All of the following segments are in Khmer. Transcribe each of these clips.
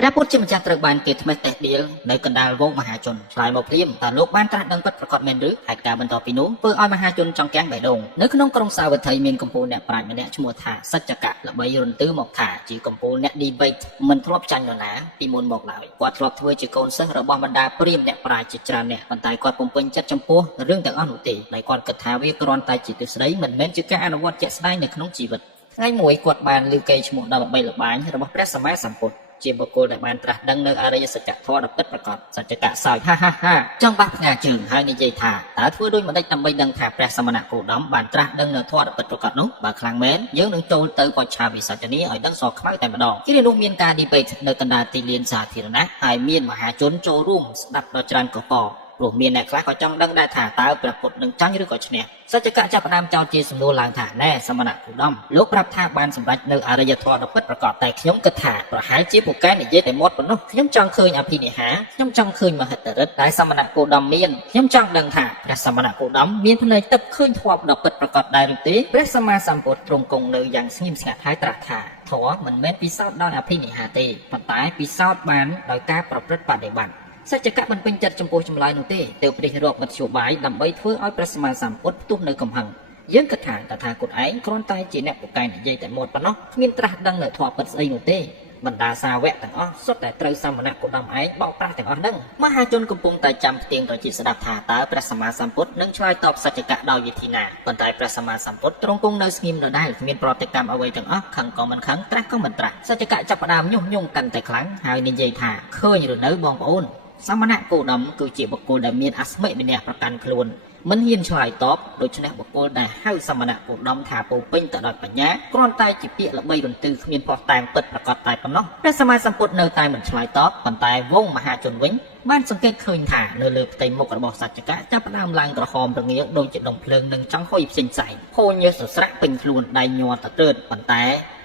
ព្រះពុទ្ធជាម្ចាស់ត្រូវបានគេថ្មេះតេះដៀលនៅកណ្ដាលវងមហាជនឆ្លើយមកព្រាមតើលោកបានត្រាស់ដឹងពិតប្រាកដមែនឬហេតុការបន្តពីនោះធ្វើឲ្យមហាជនចង់កាំងបេះដូងនៅក្នុងក្រុងសាវត្ថីមានកំពូលអ្នកប្រាជ្ញម្នាក់ឈ្មោះថាសច្ចកៈល្បីរន្ទឺមកថាជាកំពូលអ្នក debate មិនធ្លាប់ចាញ់នរណាពីមុនមកឡើយគាត់ធ្លាប់ធ្វើជាកូនសិស្សរបស់បណ្ដាព្រាហ្មណ៍អ្នកប្រាជ្ញជាច្រើនអ្នកប៉ុន្តែគាត់ពុំពេញចិត្តចំពោះរឿងទាំងអស់នោះទេដោយគាត់គិតថាវាគ្រាន់តែជាទស្សន័យមិនមែនជាការអនុវត្តជាក់ស្ដែងនៅក្នុងជីវិតថ្ងៃមួយគាត់បានឮកេរ្តិ៍ឈ្មោះដ៏ល្បីល្បាញរបស់ព្រះសម្មាសម្ពុទ្ធជាបុគ្គលដែលបានត្រាស់ដឹងនៅអរិយសច្ចធម៌ដ៏ពិតប្រាកដសច្ចកៈសើចហាចង់បះផ្ងាជើងហើយនិយាយថាតើធ្វើដូចម្តេចដើម្បីដឹងថាព្រះសមណគោតមបានត្រាស់ដឹងនៅធម៌ដ៏ពិតប្រាកដនោះបើខ្លាំងមែនយើងនឹងចូលទៅបច្ឆាវិសច្ចនីឲ្យដឹងសខ្មៅតែម្ដងគ្រានោះមានការ debate នៅកណ្ដាលទីលានសាធារណៈហើយមានមហាជនចូលរួមស្ដាប់ដ៏ច្រើនកកព្រោះមានអ្នកខ្លះក៏ចង់ដឹងដែរថាតើព្រះពុទ្ធនឹងចាញ់ឬក៏ឈ្នះសច្ចកៈចាប់ផ្ដើមចោទជាសំណួរឡើងថាណែសមណគោតមលោកប្រាប់ថាបានសម្រេចនៅអរិយធម៌ដ៏ពិតប្រាកដតែខ្ញុំគិតថាប្រហែលជាពូកែនិយាយតែមាត់ប៉ុណ្ណោះខ្ញុំចង់ឃើញអភិនិហាខ្ញុំចង់ឃើញមហិទ្ធិឫទ្ធិដែលសមណគោតមមានខ្ញុំចង់ដឹងថាព្រះសមណគោតមមានភ្នែកទឹកឃើញធម៌ដ៏ពិតប្រាកដដែរឬទេព្រះសម្មាសម្ពុទ្ធទ្រង់គង់នៅយ៉ាងស្ងៀមស្ងាត់ហើយត្រាស់ថាធម៌មិនមែនពិសោធន៍ដោយអភិនិហាទេប៉ុន្តែពិសោធន៍បានដោយការប្រព្រឹត្តបដិបត្តិសច្ចកៈមិនពេញចិត្តចំពោះចម្លើយនោះទេទើបព្រះរកមធ្យោបាយដើម្បីធ្វើឲ្យព្រះសម្មាសម្ពុទ្ធផ្ទុះនៅកំហឹងយើងគិតថាតថាគតឯងគ្រាន់តែជាអ្នកពូកែនិយាយតែមាត់ប៉ុណ្ណោះគ្មានត្រាស់ដឹងនៅធម៌ពិតស្អីនោះទេបណ្ដាសាវកទាំងអស់សុទ្ធតែត្រូវសមណគោតមឯងបោកប្រាស់ទាំងអស់ហ្នឹងមហាជនកំពុងតែចាំផ្ទៀងត្រចៀកស្ដាប់ថាតើព្រះសម្មាសម្ពុទ្ធនឹងឆ្លើយតបសច្ចកៈដោយវិធីណាប៉ុន្តែព្រះសម្មាសម្ពុទ្ធទ្រង់គង់នៅស្ងៀមដដែលគ្មានប្រតិកម្មអ្វីទាំងអស់ខឹងក៏មិនខឹងត្រាស់ក៏មិនត្រាស់សច្ចកៈចាប់ផ្ដើមញុះញង់កាន់តែខ្លាំងហើយនិយាយថាឃើញឬនៅបងប្អូនសមណគោតមគឺជាបុគ្គលដែលមានអស្មិម្នាក់ប្រកាន់ខ្លួនមិនហ៊ានឆ្លើយតបដូច្នេះបុគ្គលដែលហៅសមណគោតមថាពោពេញទៅដោយបញ្ញាគ្រាន់តែជាពាក្យល្បីរន្ទឺគ្មានភ័ស្តុតាងពិតប្រាកដតែប៉ុណ្ណោះព្រះសម្មាសម្ពុទ្ធនៅតែមិនឆ្លើយតបប៉ុន្តែវងមហាជនវិញបានសង្កេតឃើញថានៅលើផ្ទៃមុខរបស់សច្ចកៈចាប់ផ្ដើមឡើងក្រហមរងាវដូចជាដុំភ្លើងនឹងចង់ហុយផ្សេងផ្សេងហូរញើសស្រស្រាក់ពេញខ្លួនដៃញ័រទៅត្រើតប៉ុន្តែ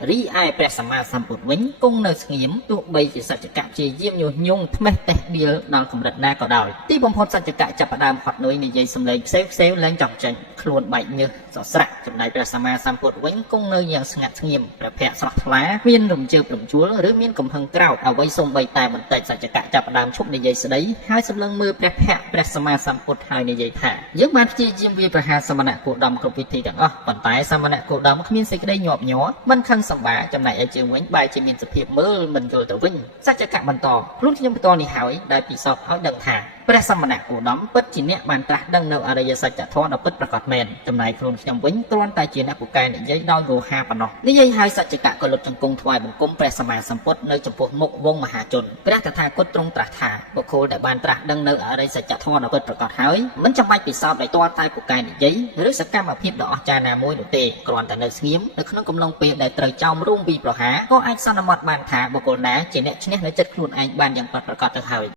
រីឯព្រះសម្មាសម្ពុទ្ធវិញគង់នៅស្ងៀមទោះបីជាសច្ចកៈព្យាយាមញុះញង់ថ្មេះតេះដៀលដល់កម្រិតណាក៏ដោយទីបំផុតសច្ចកៈចាប់ផ្ដើមហត់នឿយនិយាយសម្លេងផ្សេងឡើងចង់ចេញខ្លួនបែកញើសស្រស្រាក់ចំណែកព្រះសម្មាសម្ពុទ្ធវិញគង់នៅយ៉ាងស្ងាត់ស្ងៀមព្រះភ័ក្ត្រស្រស់ថ្លាមានរំជើបរំជួលឬមានកំហឹងក្រោធអ្វីសូម្បីតែបន្តិចសច្ចកៈចាប់ផ្ដើមឈប់និយាយស្ដីហើយសម្លឹងមើលព្រះភ័ក្ត្រព្រះសម្មាសម្ពុទ្ធហើយនិយាយថាយើងបានព្យាយាមវាយប្រហារសមណគោតមគ្រប់វិធីទាំងអស់ប៉ុន្តែសមណគោតមគ្មានសេចក្តីញាប់ញ័រមិនខឹងសម្បាចំណែកឯជើងវិញបែរជាមានសភាពមើលមិនយល់ទៅវិញសច្ចកៈបន្តខ្លួនខ្ញុំផ្ទាល់នេះហើយដែលពិសោធន៍ឲ្យដឹងថាព្រះសមណគោតមពិតជាអ្នកបានត្រាស់ដឹងនៅអរិយសច្ចធម៌ដ៏ពិតប្រាកដមែនចំណែកខ្លួនខ្ញុំវិញគ្រាន់តែជាអ្នកពូកែនិយាយដោយវោហារប៉ុណ្ណោះនិយាយហើយសច្ចកៈក៏លុតជង្គង់ថ្វាយបង្គំព្រះសម្មាសម្ពុទ្ធនៅចំពោះមុខវងមហាជនព្រះតថាគតទ្រង់ត្រាស់ថាបុគ្គលដែលបានត្រាស់ដឹងនៅអរិយសច្ចធម៌ដ៏ពិតប្រាកដហើយមិនចាំបាច់ពិសោធន៍ដោយទាល់តែពូកែនិយាយឬសកម្មភាពដ៏អស្ចារ្យណាមួយនោះទេគ្រាន់តែនៅស្ងៀមនៅក្នុងកំឡុងពេលដែលត្រូវចោមរួមពីប្រហារក៏អាចសន្មតបានថាបុគ្គលណាជាអ្នកឈ្នះនៅចិត្តខ្លួនឯងបានយ៉ាងពិតប្រាកដទៅហើយ